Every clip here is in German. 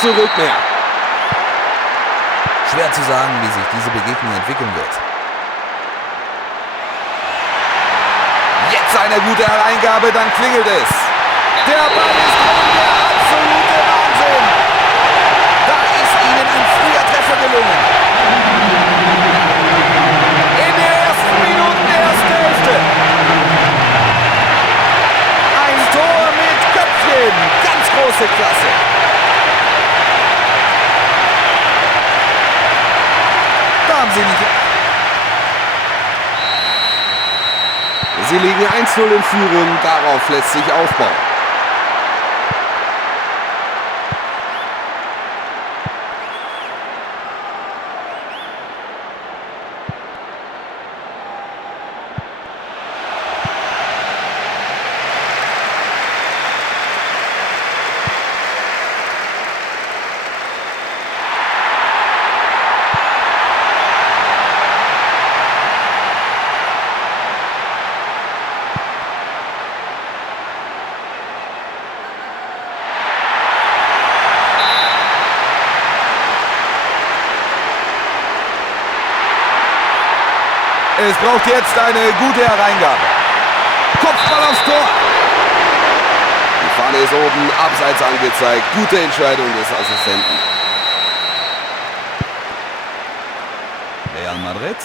zurück mehr. Schwer zu sagen, wie sich diese Begegnung entwickeln wird. Jetzt eine gute Hereingabe, dann klingelt es. Der Ball ist drin, der absolute Wahnsinn. Da ist ihnen ein früher Treffer gelungen. In den ersten Minuten der ersten Hälfte. Ein Tor mit Köpfchen. Ganz große Klasse. Da haben sie nicht... Sie liegen 1:0 in Führung, darauf lässt sich aufbauen. Es braucht jetzt eine gute Hereingabe. Kopfball aufs Tor. Die Fahne ist oben, abseits angezeigt. Gute Entscheidung des Assistenten. Real Madrid.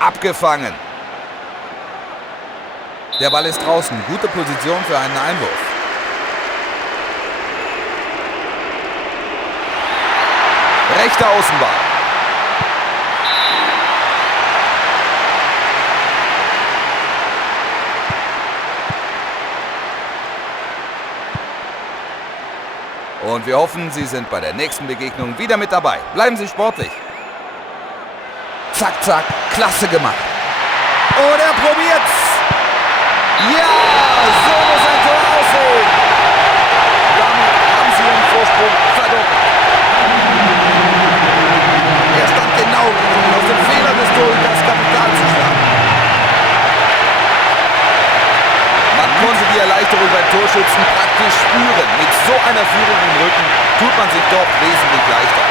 Abgefangen. Der Ball ist draußen. Gute Position für einen Einwurf. Rechter Außenbahn. Und wir hoffen, Sie sind bei der nächsten Begegnung wieder mit dabei. Bleiben Sie sportlich. Zack, zack, klasse gemacht. Und er probiert's. Ja, so muss ein Tor aussehen. Damit haben sie ihren Vorsprung verdoppelt. Er stand genau aus dem Fehler des Torhüters Kapital zu schlagen. Man konnte die Erleichterung beim Torschützen praktisch spüren. Mit so einer Führung im Rücken tut man sich doch wesentlich leichter.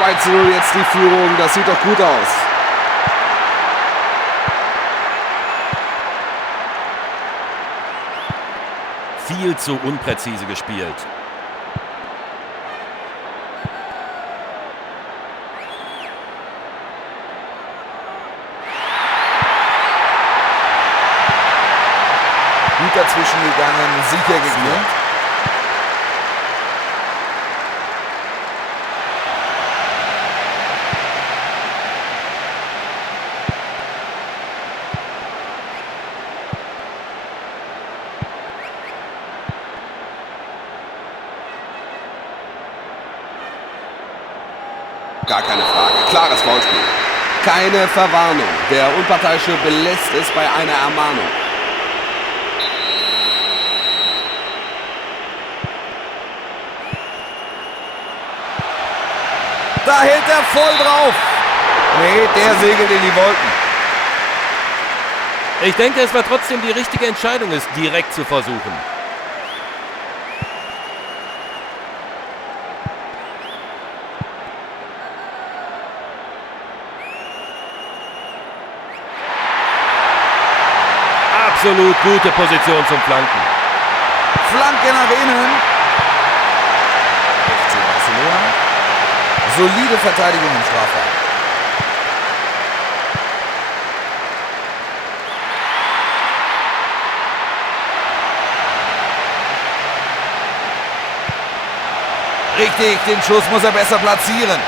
2:0 jetzt die Führung, das sieht doch gut aus. Viel zu unpräzise gespielt. Gut dazwischen gegangen, sicher geklärt. Gar keine Frage. Klares Foulspiel. Keine Verwarnung. Der Unparteiische belässt es bei einer Ermahnung. Da hält er voll drauf. Nee, der segelt in die Wolken. Ich denke, es war trotzdem die richtige Entscheidung, es direkt zu versuchen. Absolut gute Position zum Flanken. Flanke nach innen. FC Barcelona. Solide Verteidigung im Strafraum. Richtig, den Schuss muss er besser platzieren.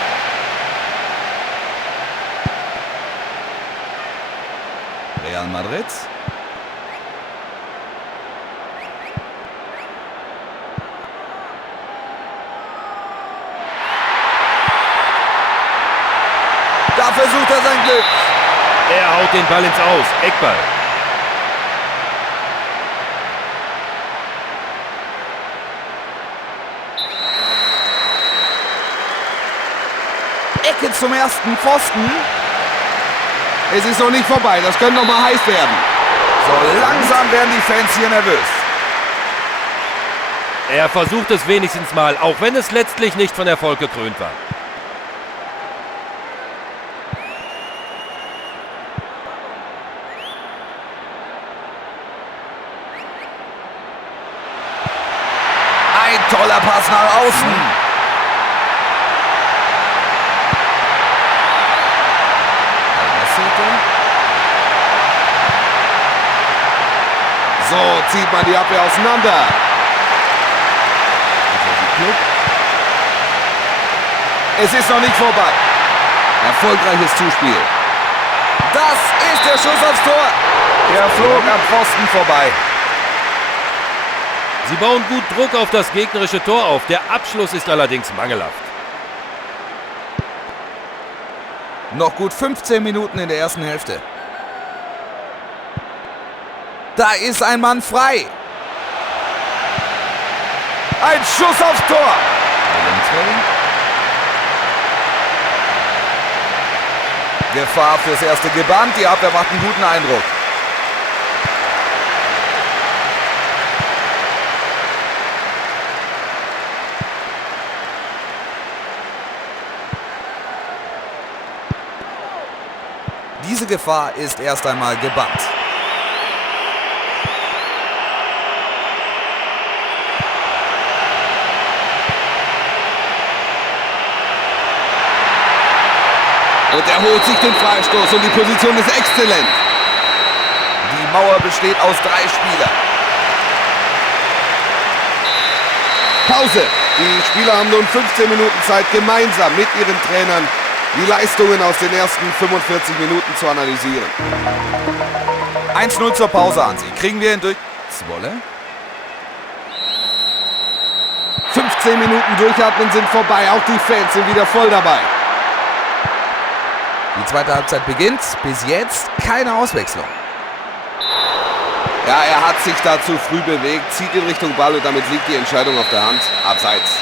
Real Madrid. spielt den Ball ins Aus. Eckball. Ecke zum ersten Pfosten. Es ist noch nicht vorbei, das könnte noch mal heiß werden. So langsam werden die Fans hier nervös. Er versucht es wenigstens mal, auch wenn es letztlich nicht von Erfolg gekrönt war. Ein toller Pass nach außen. So zieht man die Abwehr auseinander. Es ist noch nicht vorbei. Erfolgreiches Zuspiel. Das ist der Schuss aufs Tor. Der flog am Pfosten vorbei. Sie bauen gut Druck auf das gegnerische Tor auf. Der Abschluss ist allerdings mangelhaft. Noch gut 15 Minuten in der ersten Hälfte. Da ist ein Mann frei. Ein Schuss aufs Tor. Gefahr fürs erste gebannt. Die Abwehr macht einen guten Eindruck. Diese Gefahr ist erst einmal gebannt. Und er holt sich den Freistoß und die Position ist exzellent. Die Mauer besteht aus 3 Spielern. Pause. Die Spieler haben nun 15 Minuten Zeit, gemeinsam mit ihren Trainern die Leistungen aus den ersten 45 Minuten zu analysieren. 1:0 zur Pause an. Kriegen wir ihn durch. Zwolle? 15 Minuten durchatmen sind vorbei. Auch die Fans sind wieder voll dabei. Die zweite Halbzeit beginnt. Bis jetzt keine Auswechslung. Ja, er hat sich da zu früh bewegt, zieht in Richtung Ball und damit liegt die Entscheidung auf der Hand. Abseits.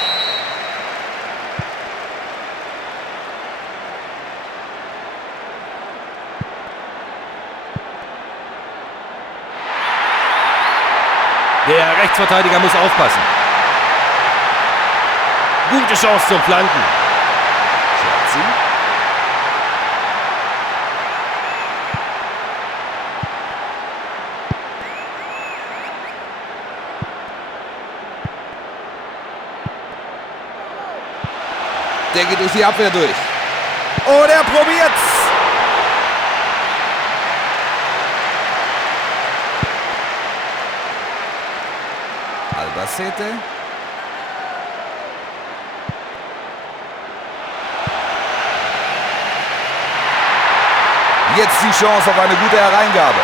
Der Rechtsverteidiger muss aufpassen. Gute Chance zum Flanken. Chelsea. Der geht durch die Abwehr durch. Oh, der probiert's. Albacete. Jetzt die Chance auf eine gute Hereingabe.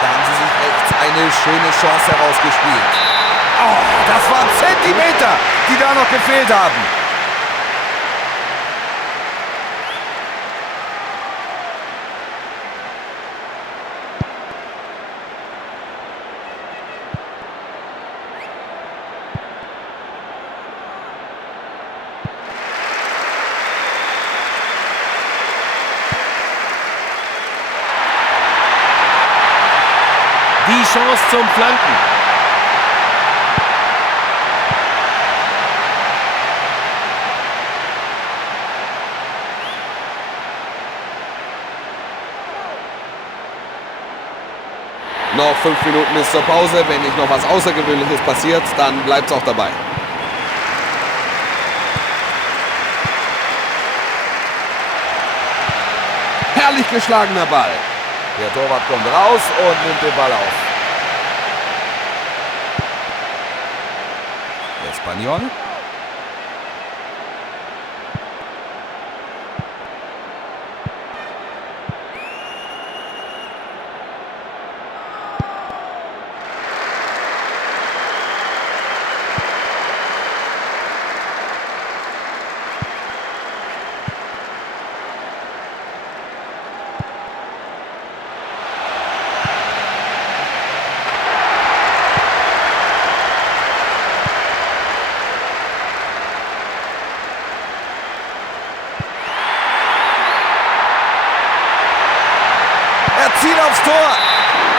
Da haben sie sich rechts eine schöne Chance herausgespielt. Oh, das waren Zentimeter, die da noch gefehlt haben. Die Chance zum Flanken. Noch 5 Minuten bis zur Pause. Wenn nicht noch was Außergewöhnliches passiert, dann bleibt es auch dabei. Herrlich geschlagener Ball. Der Torwart kommt raus und nimmt den Ball auf. Espanyol. zielt aufs Tor.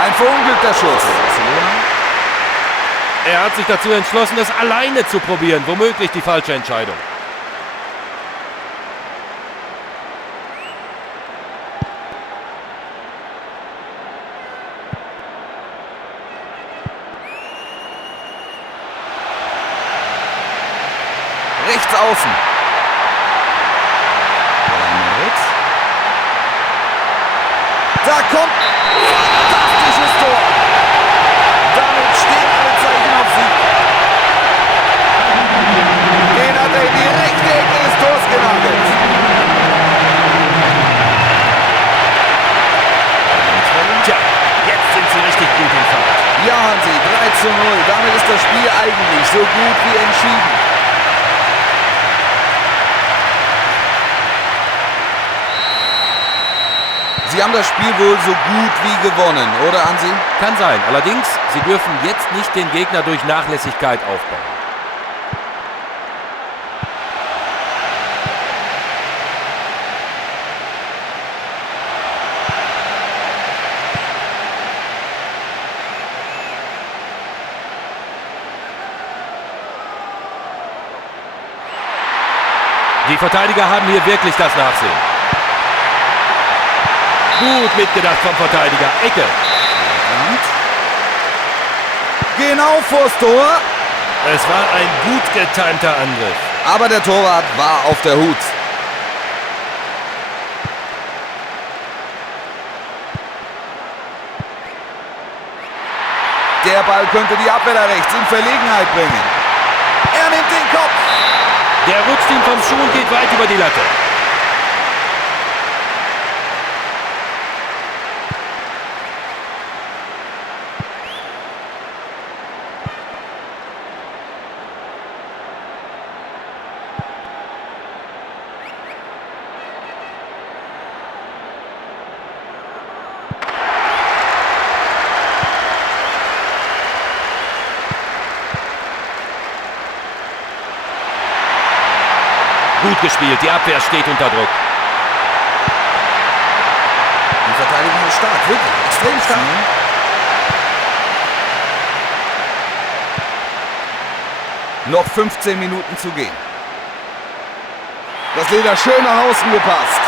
Ein verunglückter Schuss. Er hat sich dazu entschlossen, es alleine zu probieren. Womöglich die falsche Entscheidung. Rechts außen. Da kommt fantastisches Tor. Damit stehen alle Zeichen auf Sieg. Den hat er in die rechte Ecke des Tors genagelt. Tja, jetzt sind sie richtig gut in Fahrt. Ja, Hansi, 3:0. Damit ist das Spiel eigentlich so gut wie entschieden. Sie haben das Spiel wohl so gut wie gewonnen, oder Hansi? Kann sein. Allerdings, sie dürfen jetzt nicht den Gegner durch Nachlässigkeit aufbauen. Die Verteidiger haben hier wirklich das Nachsehen. Gut mitgedacht vom Verteidiger. Ecke. Genau vors Tor. Es war ein gut getimter Angriff. Aber der Torwart war auf der Hut. Der Ball könnte die Abwehr da rechts in Verlegenheit bringen. Er nimmt den Kopf. Der rutscht ihm vom Schuh und geht weit über die Latte. Gut gespielt, die Abwehr steht unter Druck. Die Verteidigung ist stark, wirklich, extrem stark. Noch 15 Minuten zu gehen. Das Leder schön nach außen gepasst.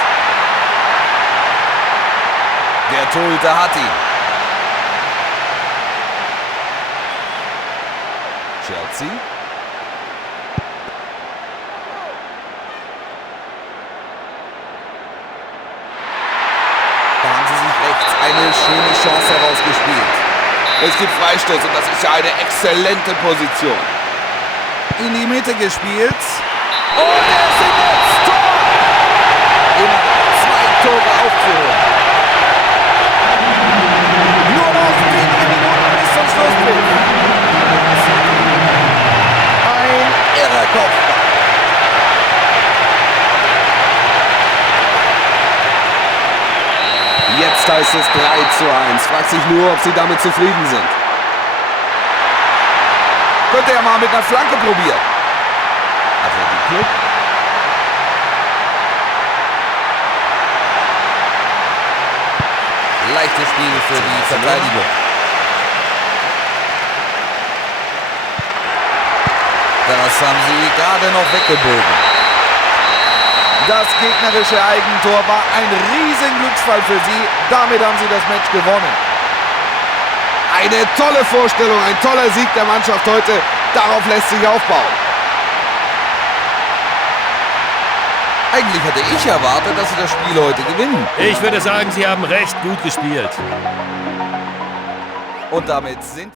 Der Torhüter hat ihn. Chelsea. Da haben sie sich rechts eine schöne Chance herausgespielt. Es gibt Freistoß und das ist ja eine exzellente Position. In die Mitte gespielt. Und er ist im Netz. Tor! Immer 2 Tore aufzuholen. Nur noch wenige Minuten bis zum Schlusspfiff. Ein irrer Kopfball. Jetzt heißt es 3:1. Fragt sich nur, ob sie damit zufrieden sind. Könnte er mal mit einer Flanke probieren. Also die Club. Leichtes Spiel für die Verteidigung. Das haben sie gerade noch weggebogen. Das gegnerische Eigentor war ein riesen Glücksfall für sie. Damit haben sie das Match gewonnen. Eine tolle Vorstellung, ein toller Sieg der Mannschaft heute. Darauf lässt sich aufbauen. Eigentlich hatte ich erwartet, dass sie das Spiel heute gewinnen. Ich würde sagen, sie haben recht gut gespielt. Und damit sind